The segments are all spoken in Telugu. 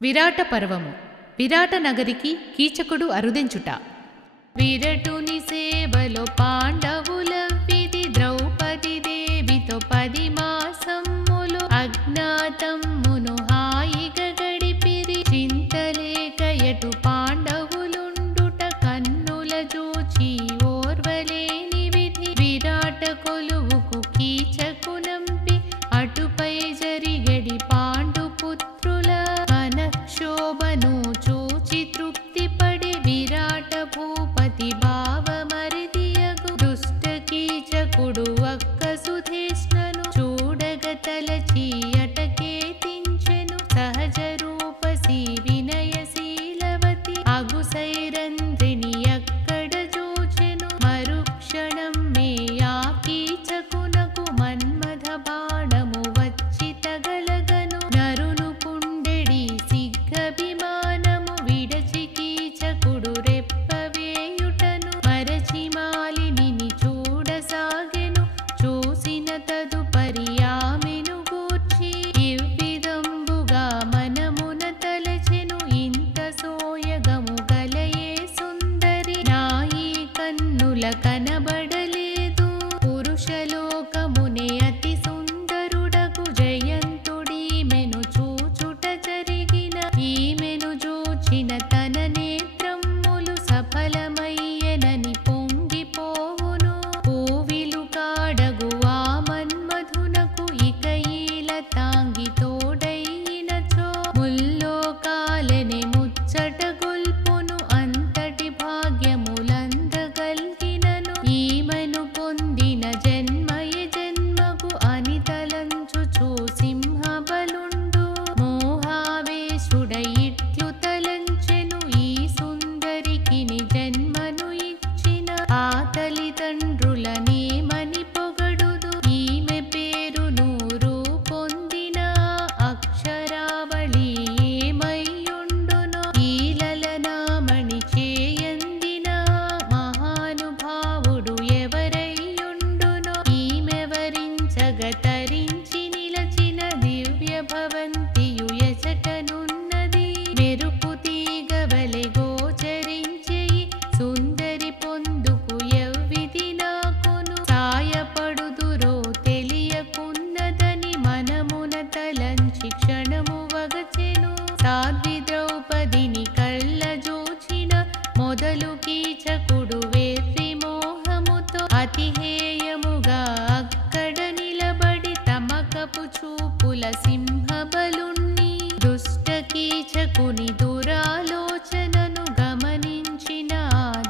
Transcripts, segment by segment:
విరాట పర్వము. విరాట నగరికి కీచకుడు అరుదెంచుట. విరటుని సేవలో పాండవుల విధి ద్రౌపది దేవితో 10 మాసములు అజ్ఞాతమ్మును హాయిగా గడిపిరి. చింతలేక ఎటు పాండవులుండుట కన్నుల జూచి ఓర్వలేని విధి. విరాట కొలువుకు కీచకునంపి అటుపై జరిగడి పాండుపుత్రుల మనఃక్షోభను చూచి తృప్తిపడి విరాట భూపతి భావమరిదియగు దుష్ట కీచకుడు అక్క సుధేష్ణను చూడగ తలచి అటకేతించెను. సహజ రూపసి వినయశీలవతి అగు సైరంధ్రిని అక్కడ చూచెను. మరుక్షణం మే ఆ కీచకునకు మన్మథ బాణము వచ్చి తగలగను. నరును కుండెడి సిగ్గభిమానము విడచి కీచకుడు రెప్పవేయుటను మరచి మాలినిని చూడసాగెను. చూసిన తదుపరి ఆమెను గూర్చి ఇవ్విధంబుగా మనమున తలచెను. ఇంత సోయగము గలయే సుందరి నాయి కన్నుల కనబడలేదు. పురుషలోకమునే అతి సుందరుడగు జయంతుడీమెను చూచుట జరిగిన. ఈమెను చూచిన తన నేత్రమ్ములు సఫలమయ్యెనని పొంగిపోవును. పూవిలు కాడగు ఆ మన్మధునకు ఇక ఈల తాంగి తోడైనచో ముల్లోకాలనే ముచ్చట గొల్పును. అంతటి భాగ్యములందగల్గినను ఈమెను పొందిన జన్మయ జన్మకు అని తలంచుచు సింహబలుండు మోహావేశుడై ఇట్లు తలంచెను. ఈ సుందరికిని జన్మను ఇచ్చిన ఆ తల్లిదండ్రులనేమని పొగడుదు. ఈమె పేరును రూపొందిన అక్షరావళి ఏమయ్యుండునో. ఈలలనామణి చేయందిన మహానుభావుడు ఎవరయ్యుండునో. ఈమెవరించగ తరించి నిలచిన దివ్య భవంతియు ఎచటనున్నది. మెరుపు తీగవలె గోచరించే సుందరి పొందుకు ఎవ్విధి నాకును సాయపడుదురో తెలియకున్నదని మనమున తలంచి క్షణము వగచెను. సాధ్వి ద్రౌపదిని కళ్ళ జోచిన మొదలు కీచకుడు వెర్రి మోహముతో అతిహేయముగా అక్కడ నిలబడి తమకపు చూపుల సింహబలుణ్ణి దుష్ట కీచకుని దురాలోచనను గమనించిన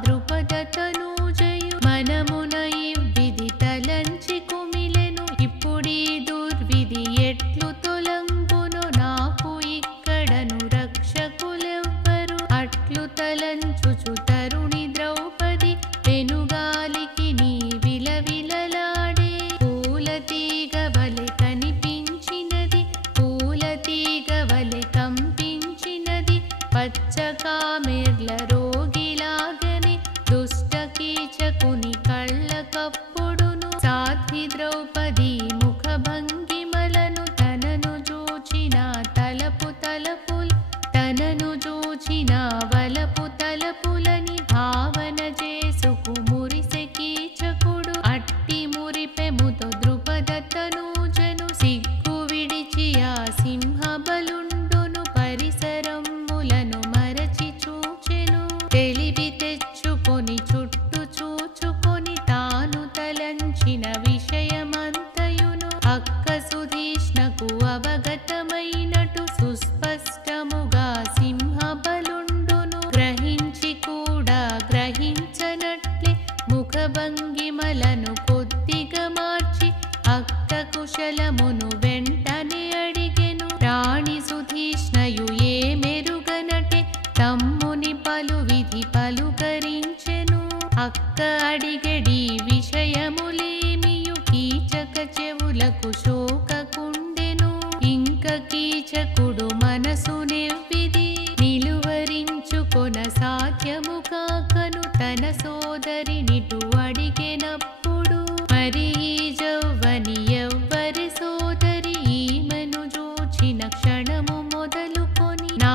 ద్రుపద తనూజయు మనమున ఇవ్విధి తలంచి కుమిలెను. ఇప్పుడీ దుర్విధి ఎట్లు తొలంగునో నాకు ఇక్కడను రక్షకులెవ్వరు. అట్లు తలంచుచు తరుణి ద్రౌపది పెనుగాలికి నీ విలవిలలాడే పూలతీగ వలె కనిపించినది. పూలతీగ వలె కంపించినది పచ్చకామెర్ల రోగిలాగని దుష్ట కీచకుని కళ్ళ కప్పుడును. సాధ్వి ద్రౌపది ముఖ భంగిమలను తనను చూచిన తలపు తలపుల్ తనను చూచిన వలపు తలపులని భావన చేసుకు మురిసె కీచకుడు. అట్టి మురిపెముతో ద్రుపద తనూజను సిగ్గు విడిచి ఆ సింహబలుండును పరిసరములను మరచి చూచెను. తెలివి తెచ్చుకొని చుట్టు చూచుకొని తాను తలంచిన విషయమంతయును అక్క సుధీష్ణకు అవగతమైనటు సుస్పష్టముగా సింహబలుండును గ్రహించి కూడా గ్రహించనట్లే ముఖభంగిమలను కొద్దిగా మార్చి అక్క కుశలమును వెంటనే అడిగెను. రాణి సుధీష్ణయు ఏ మెరుగనటే తమ్ముని పలు విధి పలుకరించెను. అక్క అడిగడి విషయములేమియు కీచక చెవులకు శోకకుండెను. ఇంక కీచకుడు మనసు నెవ్విది నిలువరించుకొన సాధ్యము కాకను తన సోదరినిటు అడిగెనప్పుడు మరి ఈ జవ్వని ఎవ్వరి సోదరి ఈమెను చూచిన క్షణము మొదలుకొని నా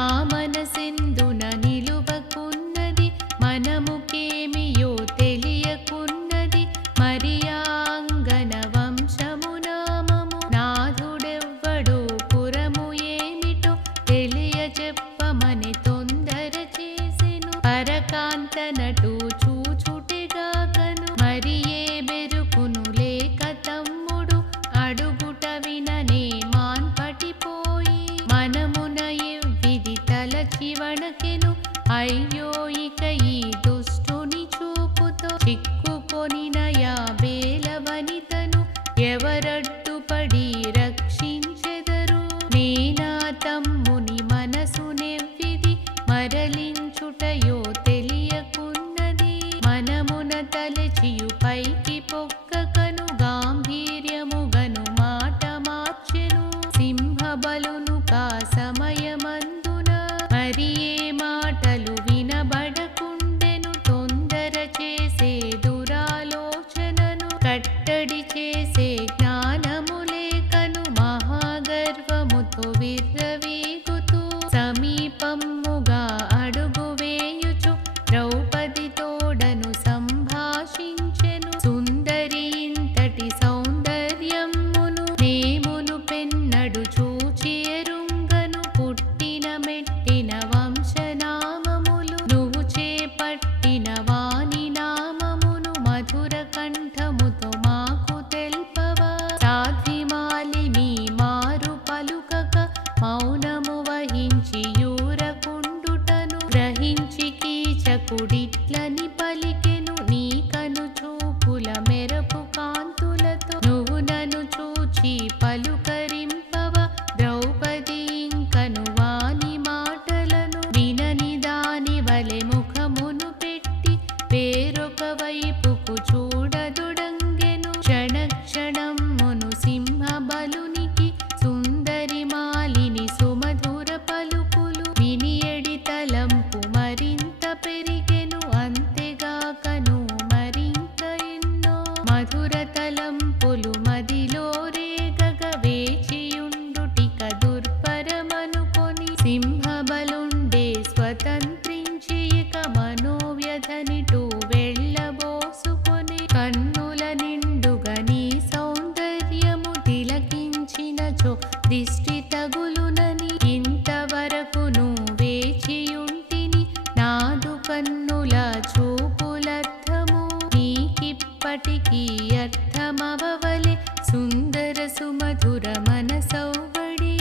తలచి వణకెను. అయ్యో ఇక ఈ దుష్టుని చూపుతో చిక్కుకొనిన యాబేల వనితను ఎవరడ్డుపడి రక్షించెదరు? నేనా తమ్ముని మనసు నెవ్విది మరలించుటయో తెలియకున్నది. మనమున తలచియు పైకి పొక్కకను గాంభీర్యముగను మాట మార్చెను. సింహబలును కా సమయమందున మరి ఏ మాటలు వినబడకుండెను. తొందర చేసే దురాలోచనను కట్టడి చేసే జ్ఞానము లేకను మహాగర్వముతో విర్రవీగుతూ సమీపముగా అడుగు వేయుచు ద్రౌపది తోడను సంభాషించెను. సుందరి ఇంతటి సౌందర్యమును నేమును పెన్నడు చూచి ఎరుంగను. పుట్టిన మెట్టిన వంశనామములు నువ్వు చేపట్టిన వాని నామమును మధుర కంఠముతో మాకు తెల్పవా? సాధ్విమాలిని మారు పలుకక మౌనము వహించి యూరకుండుటను గ్రహించి కీచకుడిట్లని పలికెను. నీ కను చూపుల మెరపు కాంతులతో నువ్వు నన్ను చూచి పలుకరింపవా? ద్రౌపది ఇంకను వాని మాటలను వినని దాని వలె ముఖమును పెట్టి వేరొక వైపుకు చూడదుడంగెను. క్షణక్షణమును సింహబలునికి సుందరి మాలిని సుమధుర పలుకులు వినియడి తలంపు మరింత పెరిగెను. అంతేగాకను మరింత ఎన్నో మధుర తలంపులు మదిలో రేగగ వేచియుండుటిక దుర్భరమనుకొని సింహబలుండే స్వతంత్రించి ఇక మనోవ్యధనిటు వెళ్ళబోసుకొని కన్నుల నిండుగా నీ సౌందర్యము తిలకించినచో దిష్టి తగులునని ఇంతవరకును వేచియుంటిని. నాదు కన్నుల చూపులర్థము నీకిప్పటికీ అర్థమవవలె. సుందర సుమధుర మనసౌవడి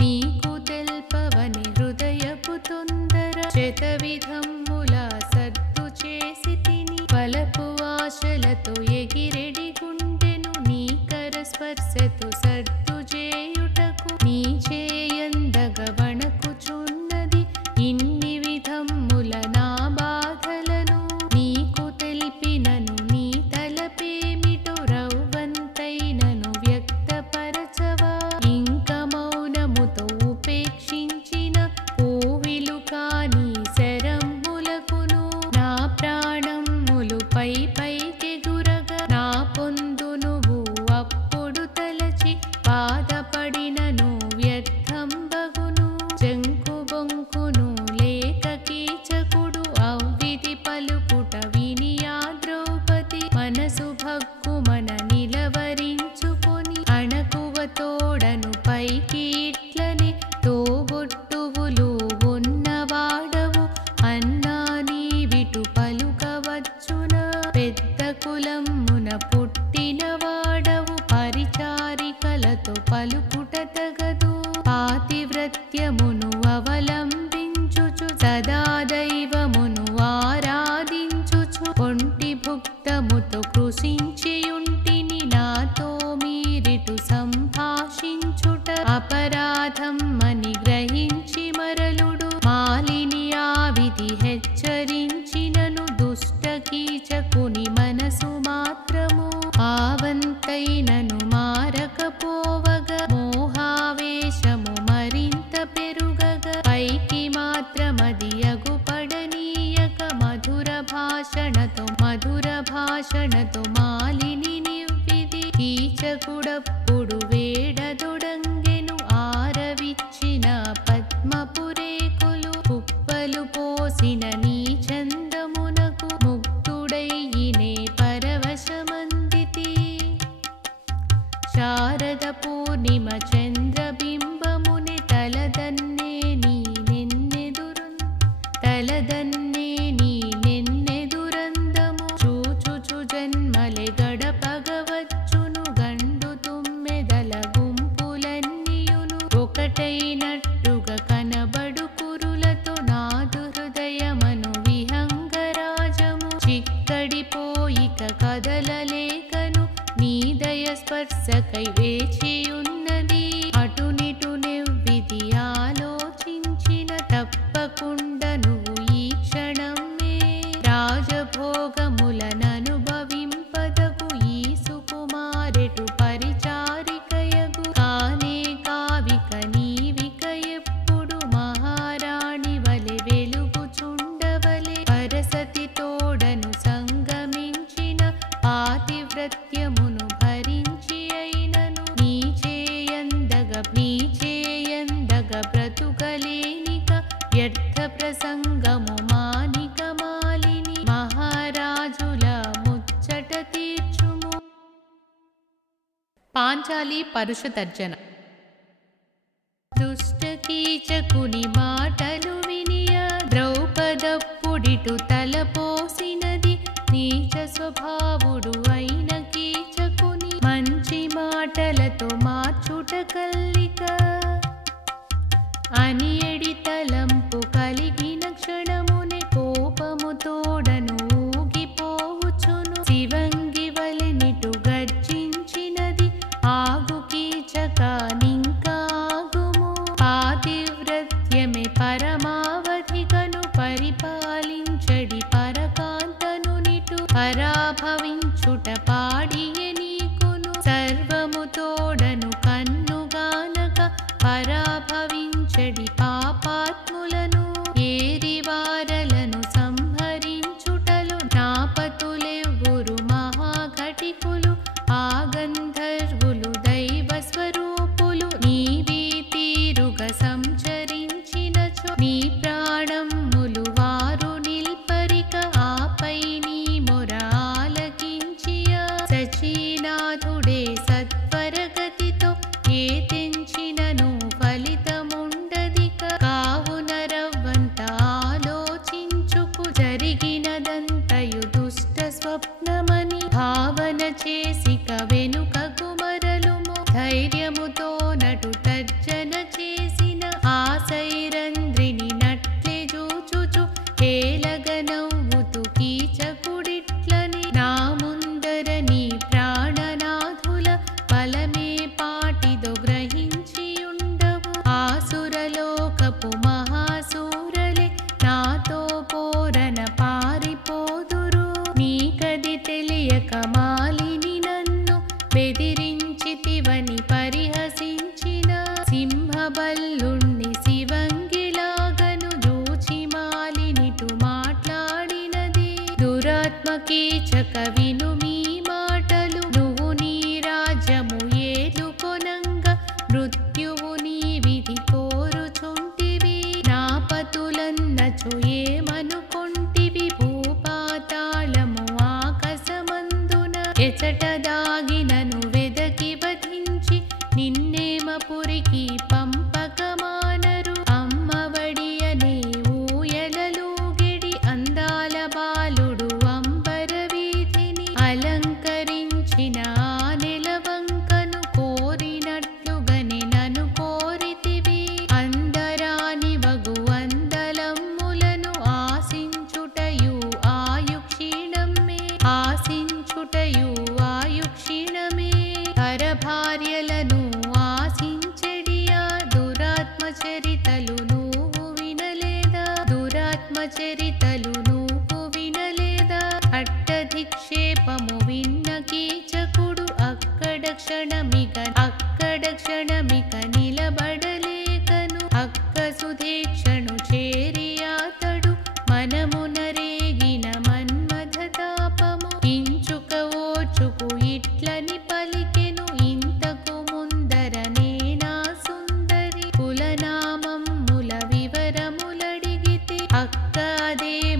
నీకు తెల్పవని హృదయపు తొందర. శతవిధముల సద్దు చేసి తిని పలపు ఆశలతో ఎగిరెడి గుండెను. నీ కర స్పర్శతో సర్దు చేయుటకు నీ చేయందగ వణకుచున్నది. ఇన్ని విధముల నా బాధలను నీకు తెలిపినను నీ తలపేమిటో రవ్వంతైనను వ్యక్తపరచవా? ఇంక మౌనముతో ఉపేక్షించిన కోవిలు కాని శరములకును నా ప్రాణములు పై పైకెగురగా నా పొందు నువ్వు అప్పుడు తలచి బాధపడినను వ్యర్థం బగును. జంకు బొంకును లేక కీచకుడు అవ్విధి పలుకుట విని ఆ ద్రౌపది మనసు భగ్గుమన నిలవరించుకొని అణకువ తోడను పైకి ఇట్లనే తోబొట్టువులు ఉన్నవాడవు అన్నా నీవిటు పలుకవచ్చునా? పెద్ద కులమున పుట్టిన వాడవు పరిచారికలతో పలుకుట తగదు. పాతివ్రత్యమును అవలంబించుచు సదా దైవమును ఆరాధించుచు ఒంటి భుక్తముతో కృషించియుంటిని. నాతో మీరిటు సంభాషించుట అపరాధం అని గ్రహించి మరలుడు మాలిని ఆ విధి హెచ్చరించినను దుష్ట కీచకుని మనసు మాత్రము ఆవంతైనను మారకపోవగా మోహావేశము మరింత పెరుగగా పైకి మాత్రమది అగుపడనీయక మధుర భాషణతో మాలిని నివ్విది. కీచకుడప్పుడు వేడదొడంగెను ఆరవిచ్చిన పద్మపురేకులు కుప్పలు పోసిన నీ చందమునకు ముగ్ధుడైనే పరవశమందితి. శారద పూర్ణిమ చంద్రబింబముని తలదన్నే నీ నెన్నెదురందము చూచుచు జన్మలే బ్రతుకలేనిక వ్యర్థ ప్రసంగము మానిక మాలిని మహారాజుల ముచ్చట తీర్చుము. పాంచాలి పరుష తర్జన. దుష్ట కీచకుని మాటలు వినియ ద్రౌపదప్పుడిటు తలపోసినది. నీచ స్వభావుడు అయిన కీచకుని మంచి మాటలతో మార్చుట కల్లిక అని ఎడి తలంపు కలిగిన క్షణమునే కోపము తోడను ఊగిపోవుచును. శివంగి వలెనిటు గర్జించినది. ఆగు కీచక నింకాగుము. పాతివ్రత్యమే పరమావధికను పరిపాలించడి పరకాంతను నిటు పరాభవించుట పాడియే నీకును. సర్వము తోడను కన్నుగానక పరాభవించడి పాపాత్ములను ఏరివారలను సంహరించుటలు నాపతులెవ్వురు మహాఘటికులు. ఆగంధర్వులు దైవ స్వరూపులు. నీవీ తీరుగ సంచరించినచో నీ ప్రాణములు వారు నిల్పరిక. ఆపై నీ మొర ఆలకించియ సచీనాథుడే సత్వరగతితో ఏ తెంచినను ఫలితముండదిక. కావున రవ్వంత ఆలోచించుకు జరిగినదంతయు దుష్ట స్వప్నమని భావన చేసిక వెనుకకు మరలుము. ధైర్యముతో నటు తర్జన చేసిన ఆసైరంద్రిని నట్లే జూచుచు హేళగ నవ్వుతూ కీచకుడిట్లని. నా ముందర నీ ప్రాణనాథుల బలమే పాటిదో గ్రహించియుండవు. ఆసురలోకపు మహాసూరలే నాతో పోరన పారిపోదురు. నీకది తెలియక మాలిని నన్ను బెదిరించితివని పరిహసించిన సింహబల్లుణ్ణి శివంగిలాగను జూచి మాలినిటు మాట్లాడినది. దురాత్మ కీచక విను మీ మాటలు. నువ్వు నీ రాజ్యము ఏలుకొనంగా మృత్యువు నీ విధి కోరుచుంటివి. నా పతులన్నచు ఏమనుకొంటివి. భూపాతాళము ఆకాశమందున ఎచట దాగినను వెదకి వధించి నిన్నేమపురికి పంపకమానరు. అమ్మవడియనే ఊయలలూగిడి అందాల బాలుడు అంబర వీధిని అలంకరించిన ఆ నెలవంకను కోరినట్లుగనే నన్ను కోరితివి. అందరాని వగు అందలమ్ములను ఆశించుటయు ఆయుక్షీణమే. ఆశించుటయు ఆయుక్షీణమే. పరభార్యలను ఆశించెడియా దురాత్మ చరితలు నువ్వు వినలేదా. దురాత్మ చరితలు నువ్వు వినలేదా. అట్టధిక్షేపము విన్న కీచకుడు అక్కడ క్షణమిక నిలబడలేకను. అక్క సుధేక్షను చేరి అతడు మనమున రేగిన మన్మథ తాపము ఇంచుక ఓచుకు ఇట్లని పలికెను. ఇంతకు ముందర నేనా సుందరి కులనామమ్ముల వివరములడిగితే అక్క అదే